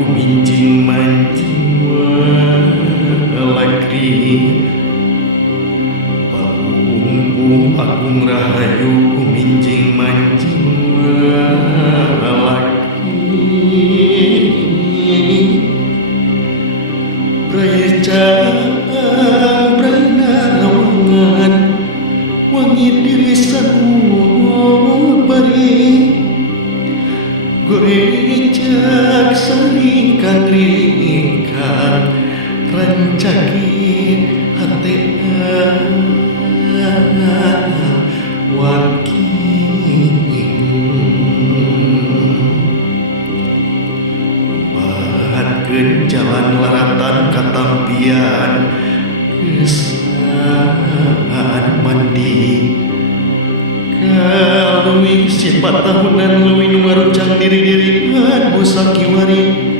kuminjing mancing lakri Paung agung rahayu kuminjing mancing lakri Prayecang pranawangan wangi diri sanu bari Gorecak saringkan ringkang rancaki hati waking bahatkeun jalan laratan katampian kesaan mandi kaleuwih sifat tahunan leuwih nu ngaruncang diri-diri busa kiwari